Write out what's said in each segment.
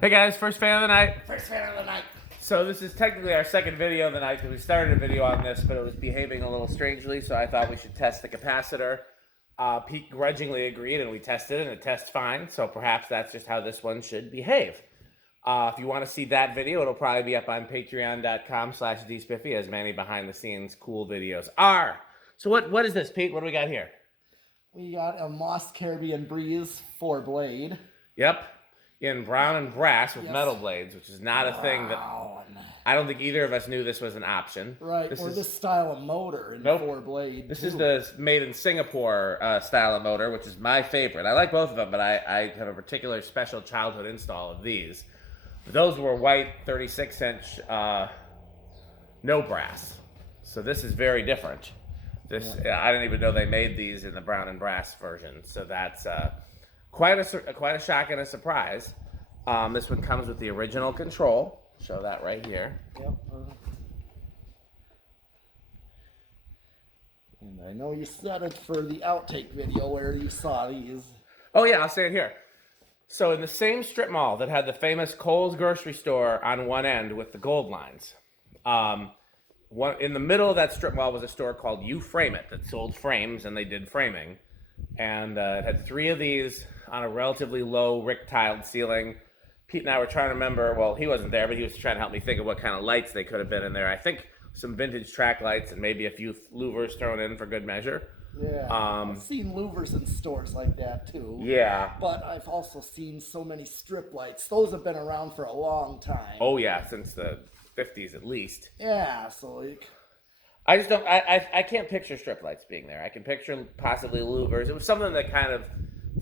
Hey guys, first fan of the night. First fan of the night. So this is technically our second video of the night because we started a video on this, but it was behaving a little strangely, so I thought we should test the capacitor. Pete grudgingly agreed, and we tested it, and it tests fine, so perhaps that's just how this one should behave. If you want to see that video, it'll probably be up on patreon.com/dspiffy, as many behind-the-scenes cool videos are. So what is this, Pete? What do we got here? We got a Moss Caribbean Breeze 4-blade. Yep. In brown and brass with metal blades, which is not a thing that I don't think either of us knew this was an option. Right, this style of motor in 4-blade. This is the made in Singapore style of motor, which is my favorite. I like both of them, but I have a particular special childhood install of these. Those were white 36-inch no brass. So this is very different. I didn't even know they made these in the brown and brass version. So that's quite a shock and a surprise. This one comes with the original control. Show that right here. Yep. And I know you said it for the outtake video where you saw these. Oh yeah, I'll say it here. So in the same strip mall that had the famous Kohl's grocery store on one end with the gold lines, in the middle of that strip mall was a store called You Frame It that sold frames, and they did framing. And it had 3 of these on a relatively low Rick-tiled ceiling. Pete and I were trying to remember, well, he wasn't there, but he was trying to help me think of what kind of lights they could have been in there. I think some vintage track lights and maybe a few louvers thrown in for good measure. Yeah, I've seen louvers in stores like that too. Yeah. But I've also seen so many strip lights. Those have been around for a long time. Oh yeah, since the 50s at least. Yeah, so like... I just don't, I can't picture strip lights being there. I can picture possibly louvers. It was something that kind of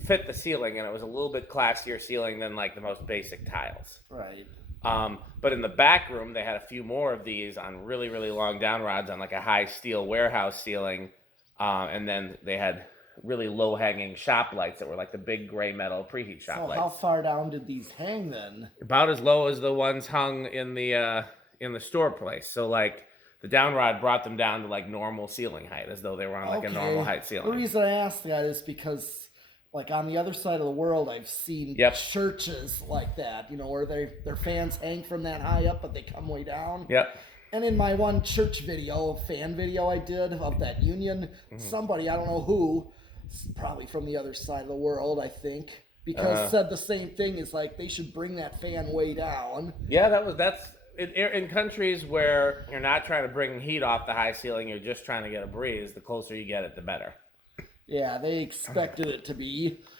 fit the ceiling, and it was a little bit classier ceiling than like the most basic tiles. Right. But in the back room, they had a few more of these on really, really long down rods on like a high steel warehouse ceiling. And then they had really low-hanging shop lights that were like the big gray metal preheat shop lights. So how far down did these hang then? About as low as the ones hung in the store place. So like the down rod brought them down to like normal ceiling height, as though they were on like a normal height ceiling. The reason I asked that is because like on the other side of the world, I've seen churches like that, you know, where their fans hang from that high up, but they come way down. Yep. And in my one church video, fan video I did of that union, somebody, I don't know who, probably from the other side of the world, I think, because said the same thing. Is like they should bring that fan way down. Yeah, that's in countries where you're not trying to bring heat off the high ceiling, you're just trying to get a breeze. The closer you get it, the better. Yeah, they expected it to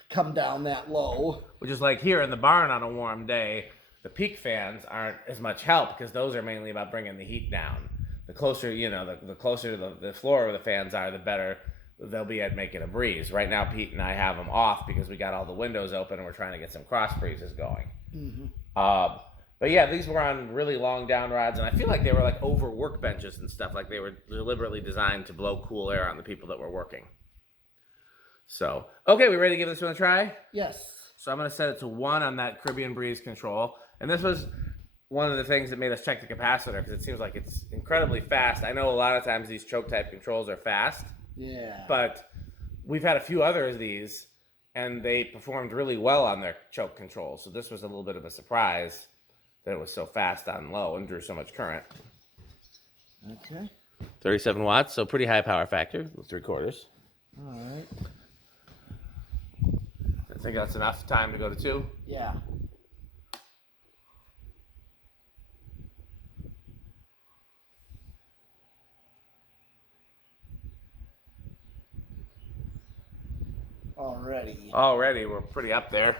come down that low. Which is like here in the barn on a warm day. The peak fans aren't as much help because those are mainly about bringing the heat down. The closer, you know, the closer to the floor where the fans are, the better they'll be at making a breeze. Right now, Pete and I have them off because we got all the windows open and we're trying to get some cross breezes going. But yeah, these were on really long down rods, and I feel like they were like over workbenches and stuff. Like they were deliberately designed to blow cool air on the people that were working. So, okay, we ready to give this one a try? Yes. So I'm going to set it to 1 on that Caribbean Breeze control. And this was one of the things that made us check the capacitor, because it seems like it's incredibly fast. I know a lot of times these choke type controls are fast. Yeah. But we've had a few others of these, and they performed really well on their choke control. So this was a little bit of a surprise that it was so fast on low and drew so much current. Okay. 37 watts, so pretty high power factor, 3/4. All right. I think that's enough time to go to 2. Yeah. Already, we're pretty up there.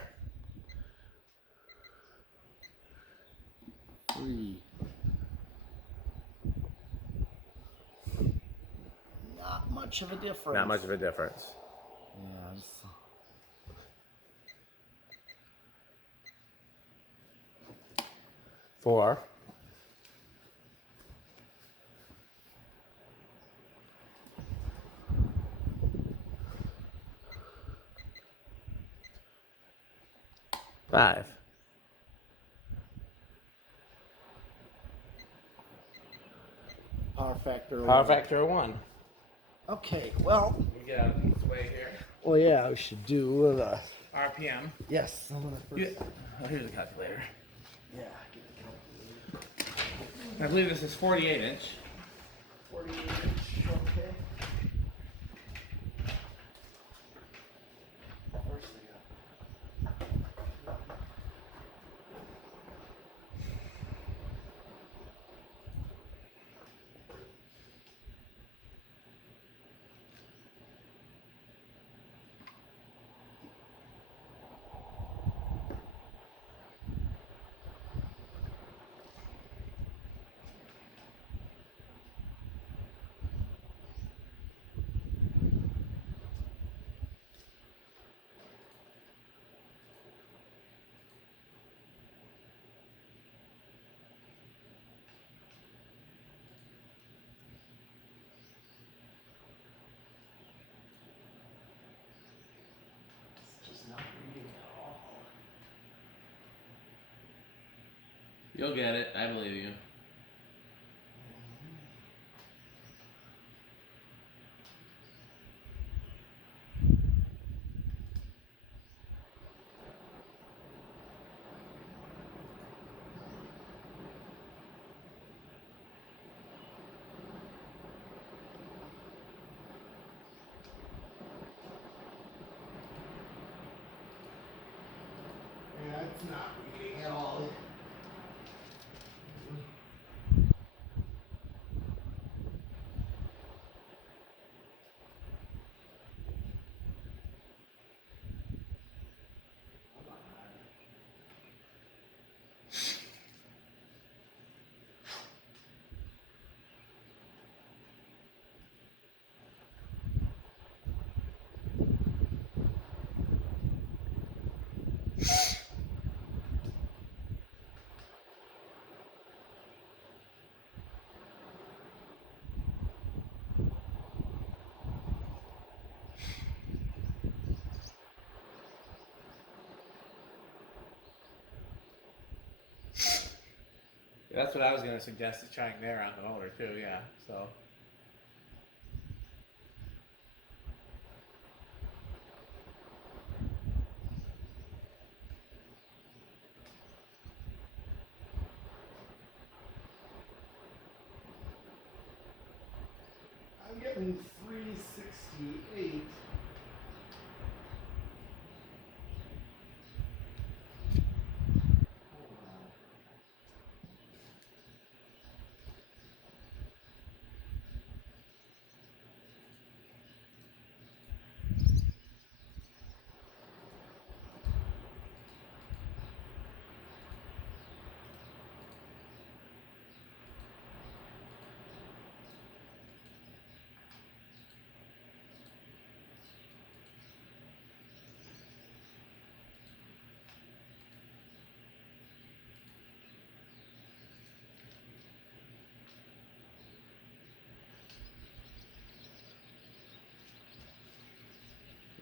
3. Not much of a difference. Not much of a difference. Yes. 4. 5. Power factor. Power factor of 1. Okay, well. Let me get out of this way here. Well, yeah, we should do the RPM. Yes, I'm gonna first. Oh, here's the calculator. Yeah, get the calculator. I believe this is 48 inch. 48 inch, okay. First thing up. It's just not reading at all. You'll get it. I believe you. Yeah, it's not reading at all. That's what I was going to suggest, is trying there on the motor too, yeah. So I'm getting 368.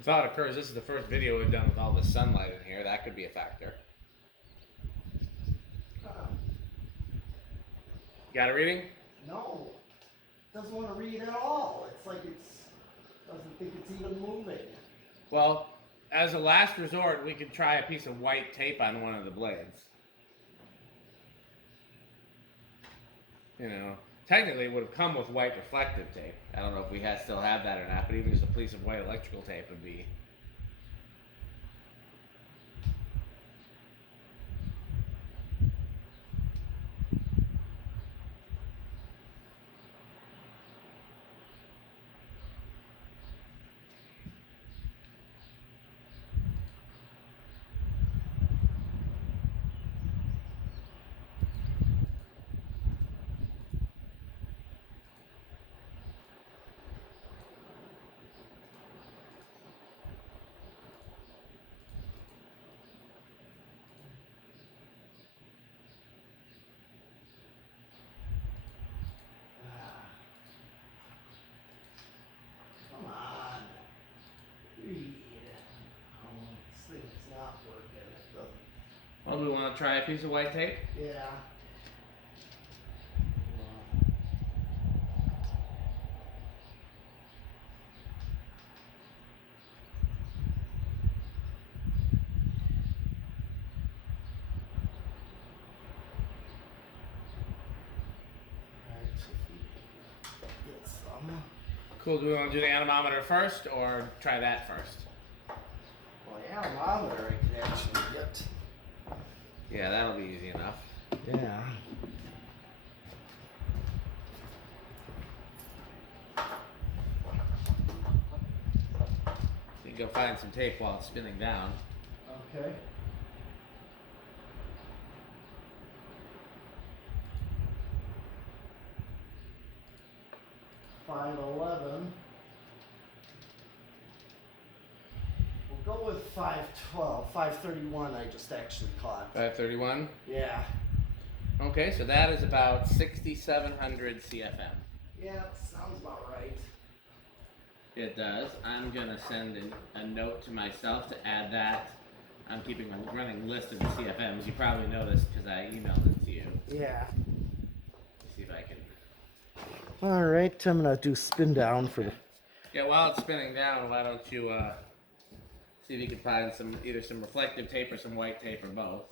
the thought occurs, this is the first video we've done with all this sunlight in here. That could be a factor. Got a reading? No, it doesn't want to read at all. It's like doesn't think it's even moving. Well, as a last resort, we could try a piece of white tape on one of the blades. You know, technically it would have come with white reflective tape. I don't know if we still have that or not, but even just a piece of white electrical tape would be. Come on. Read. Oh, this thing's not working. It doesn't. Well, do we want to try a piece of white tape? Yeah. Cool. Do we want to do the anemometer first or try that first? Well, the anemometer I could actually get. Yeah, that'll be easy enough. Yeah. You can go find some tape while it's spinning down. Okay. $5.11. We'll go with 512, 531 I just actually caught. 531? Yeah. Okay, so that is about 6,700 CFM. Yeah, that sounds about right. It does. I'm going to send a note to myself to add that. I'm keeping a running list of the CFMs. You probably know this because I emailed it to you. Yeah. Let's see if I can... All right, I'm going to do spin down for the... Yeah, while it's spinning down, why don't you see if you can find either some reflective tape or some white tape or both.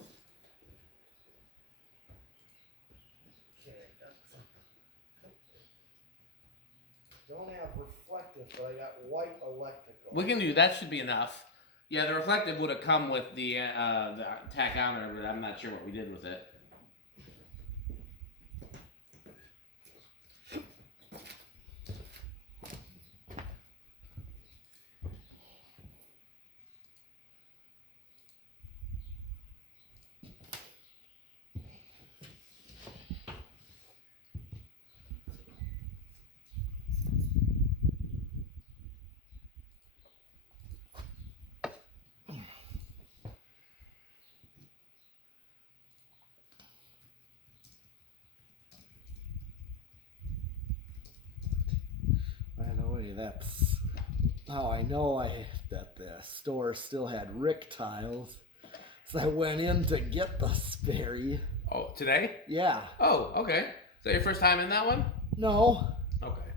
Don't have reflective, but I got white electrical. We can do that. Should be enough. Yeah, the reflective would have come with the tachometer, but I'm not sure what we did with it. That's how I know that the store still had Rick tiles. So I went in to get the Sperry. Oh, today? Yeah. Oh, okay. Is that your first time in that one? No. Okay.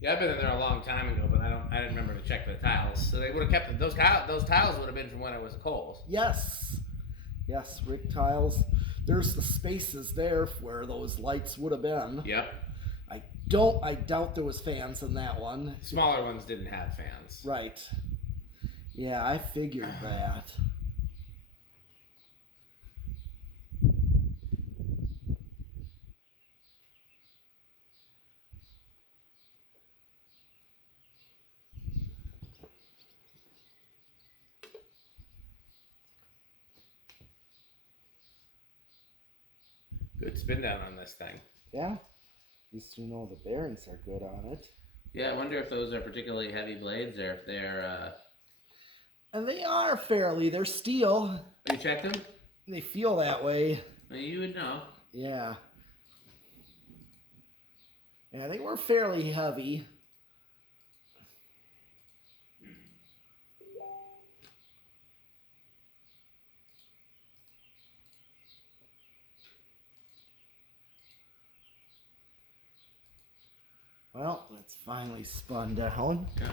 Yeah, I've been in there a long time ago, but I didn't remember to check the tiles. So they would have kept those tiles would have been from when it was Kohl's. Yes. Yes, Rick tiles. There's the spaces there where those lights would have been. Yep. I doubt there was fans in that one. Smaller ones didn't have fans. Right. Yeah, I figured that. Good spin down on this thing. Yeah. At least you know the bearings are good on it. Yeah, I wonder if those are particularly heavy blades or if they're... And they are fairly. They're steel. Have you checked them? They feel that way. Well, you would know. Yeah. Yeah, they were fairly heavy. Well, it's finally spun down. Yeah.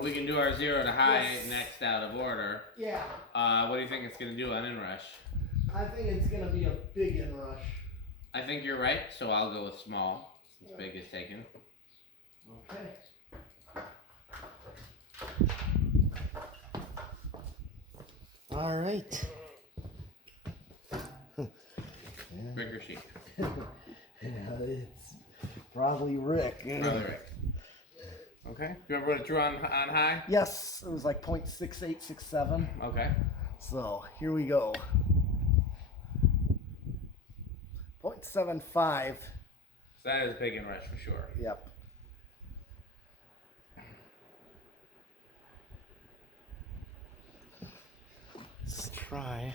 We can do our zero to high next out of order. Yeah. What do you think it's going to do on inrush? I think it's going to be a big inrush. I think you're right, so I'll go with small, since big is taken. Okay. All right. Rick or sheep? Yeah, it's probably Rick. Probably Rick. Okay. Do you remember what it drew on high? Yes, it was like 0.6867. Okay. So here we go. 0.75. So that is a big inrush for sure. Yep. Let's try.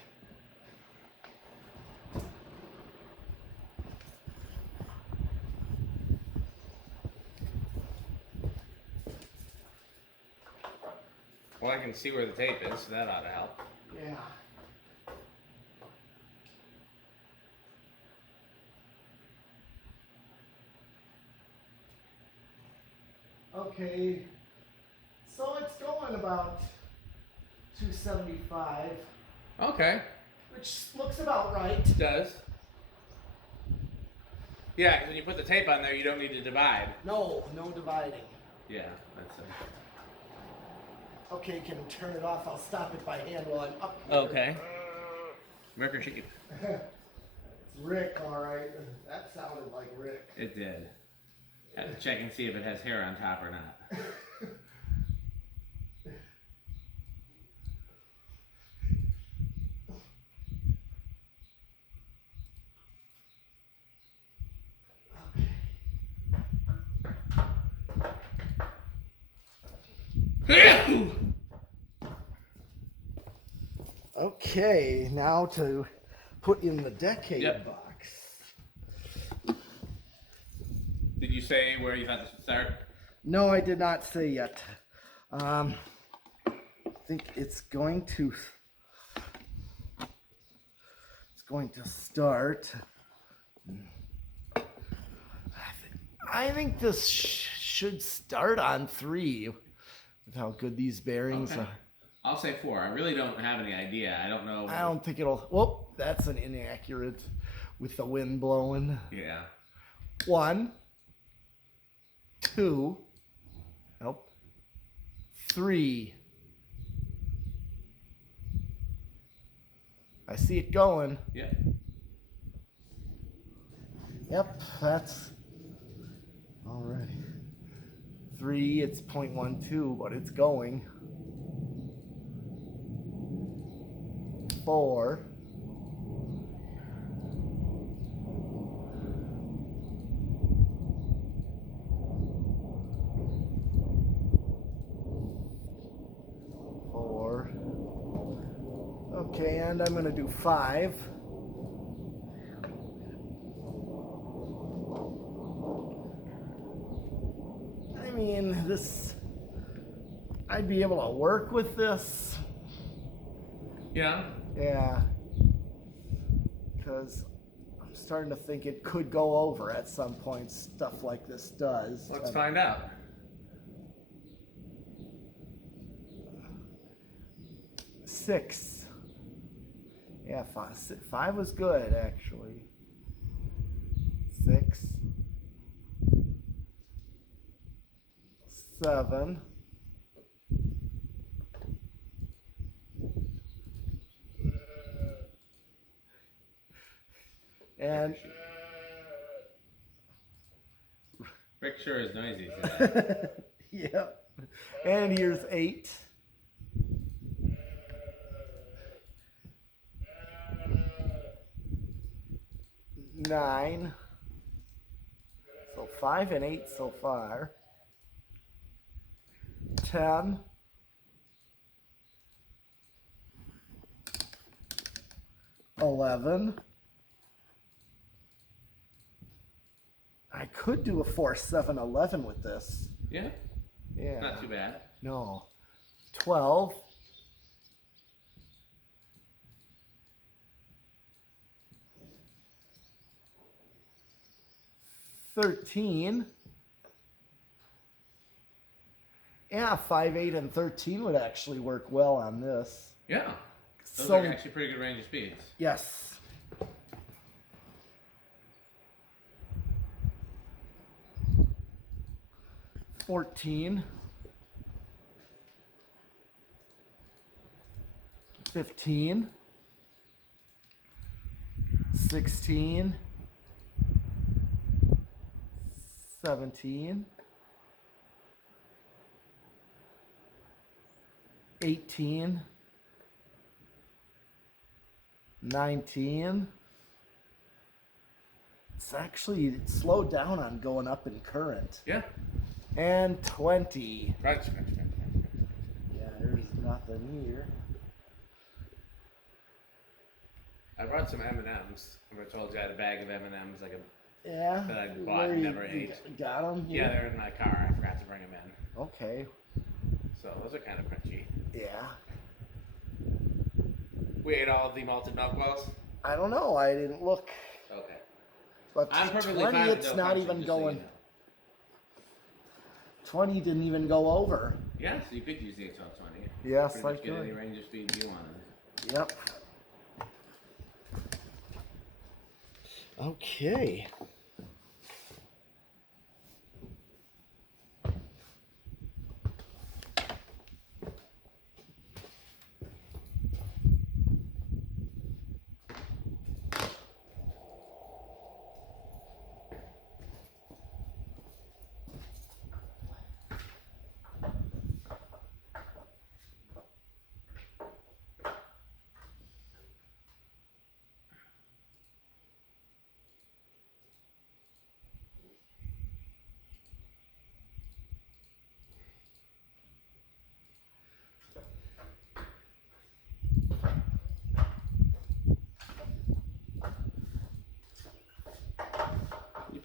Well, I can see where the tape is, so that ought to help. Yeah. Okay. So it's going about 275. Okay. Which looks about right. It does. Yeah, 'cause when you put the tape on there, you don't need to divide. No dividing. Yeah, that's it. Okay, can turn it off. I'll stop it by hand while I'm up here. Okay. Merker sheep. It's Rick, all right. That sounded like Rick. It did. Have to check and see if it has hair on top or not. Okay, now to put in the decade Yep. box. Did you say where you thought this would start? No, I did not say yet. I think it's going to start. I think this should start on 3 with how good these bearings Okay. are. I'll say 4. I really don't have any idea. I don't know. I don't think it'll. Whoop, that's an inaccurate with the wind blowing. Yeah. 1, 2, nope, 3. I see it going. Yep. Yep, that's alrighty. 3, it's 0.12, but it's going. 4. Okay, and I'm gonna do 5. I mean, I'd be able to work with this. Yeah. Yeah. Because I'm starting to think it could go over at some point. Stuff like this does. Let's find out. 6. Yeah, 5 was good, actually. 6. 7. And Rick sure is noisy today. yep. And here's 8. 9. So 5 and 8 so far. 10. 11. I could do a 4, 7, 11 with this. Yeah. Yeah. Not too bad. No. 12. 13. Yeah, 5, 8, and 13 would actually work well on this. Yeah. Those So, are actually pretty good range of speeds. yes. 14. 15. 16. 17. 18. 19. It's actually slowed down on going up in current. Yeah. And 20. Right. Yeah, there's nothing here. I brought some M&Ms. Remember I told you I had a bag of M&Ms Yeah. that I bought Where and you- never ate. Got them? Yeah, they're in my car. I forgot to bring them in. Okay. So those are kind of crunchy. Yeah. We ate all of the malted milk balls? I don't know. I didn't look. Okay. But I'm perfectly 20, fine with it's no not crunchy, even just so you going. know. 20 didn't even go over. Yeah, so you could use the H1220. Yes, Pretty I much get any could. range of speed you wanted. Yep. Okay.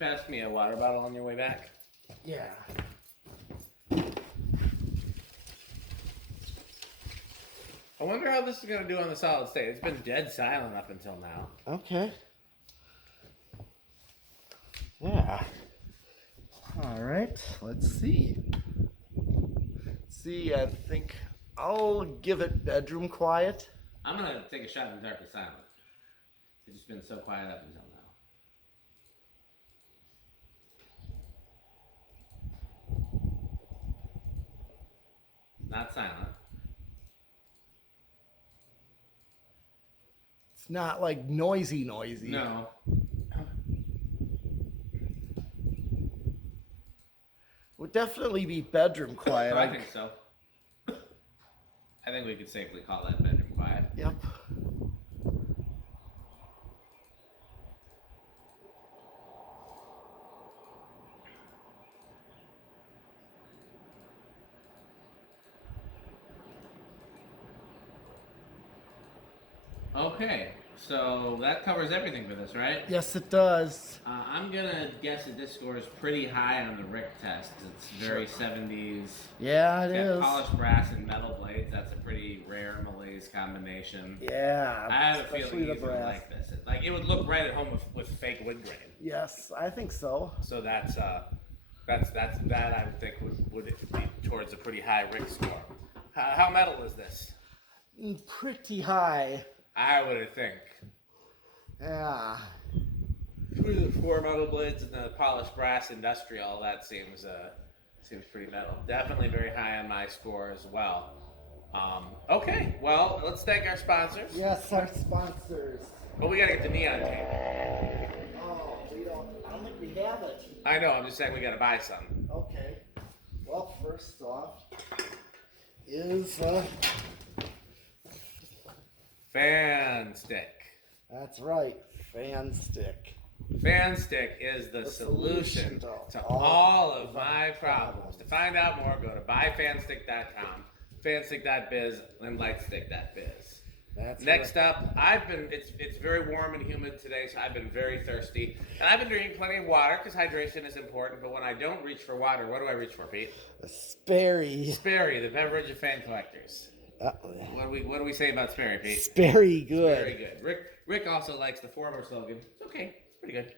pass me a water bottle on your way back? Yeah. I wonder how this is going to do on the solid state. It's been dead silent up until now. Okay. Yeah. All right. Let's see. I think I'll give it bedroom quiet. I'm going to take a shot in the dark and silent. It's just been so quiet up until now. Not silent. It's not like noisy. No. Would definitely be bedroom quiet. I think so. I think we could safely call that bedroom quiet. Yep. Okay, so that covers everything for this, right? Yes, it does. I'm gonna guess that this score is pretty high on the Rick test. It's very 70s. Yeah, it Got is. polished brass and metal blades. That's a pretty rare malaise combination. Yeah, I have a especially feeling the you would brass. like this. It would look right at home with fake wood grain. Yes, I think so. So that I would think would be towards a pretty high Rick score. How metal is this? Pretty high. I would think. Yeah. Between the four metal blades and the polished brass industrial, that seems pretty metal. Definitely very high on my score as well. Okay, well, let's thank our sponsors. Yes, our sponsors. But we gotta get the neon tape. Oh, I don't think we have it. I know, I'm just saying we gotta buy some. Okay. Well, first off is Fan stick. that's right, fan stick. Fan stick is the solution to all of my problems. To find out more, go to buyfanstick.com, fanstick.biz, and lightstick.biz. That's Next up, it's very warm and humid today, so I've been very thirsty. And I've been drinking plenty of water because hydration is important, but when I don't reach for water, what do I reach for, Pete? Sperry. Sperry, the beverage of fan collectors. What do we say about Sperry, Pete? Sperry good. Very good. Rick also likes the former slogan. It's okay. It's pretty good.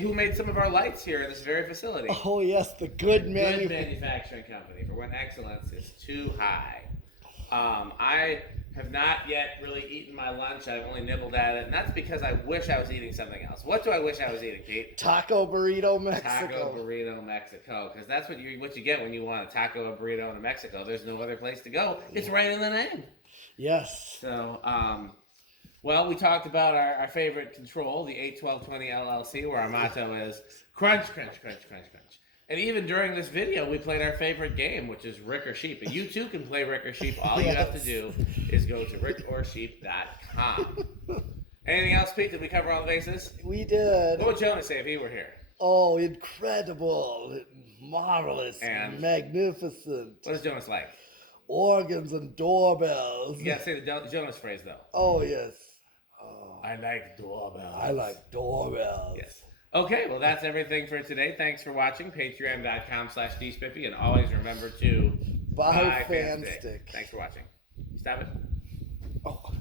Who made some of our lights here in this very facility? Oh yes, the good manufacturing company for when excellence is too high. I have not yet really eaten my lunch. I've only nibbled at it, and that's because I wish I was eating something else. What do I wish I was eating, Pete? Taco burrito Mexico. Taco burrito Mexico, because that's what you get when you want a taco, a burrito in Mexico. There's no other place to go. It's right in the name. Yes. So, well, we talked about our favorite control, the 81220 LLC, where our motto is crunch, crunch, crunch, crunch, crunch. And even during this video, we played our favorite game, which is Rick or Sheep. And you too can play Rick or Sheep. All you have to do is go to rickorsheep.com. Anything else, Pete? Did we cover all the bases? We did. What would Jonas say if he were here? Oh, incredible, marvelous, and magnificent. What is Jonas like? Organs and doorbells. You gotta say the Jonas phrase, though. Oh, yes. Oh, I like doorbells. I like doorbells. Yes. Okay, well, that's everything for today. Thanks for watching. Patreon.com/dspiffy. And always remember to buy fan stick. Thanks for watching. Stop it. Oh.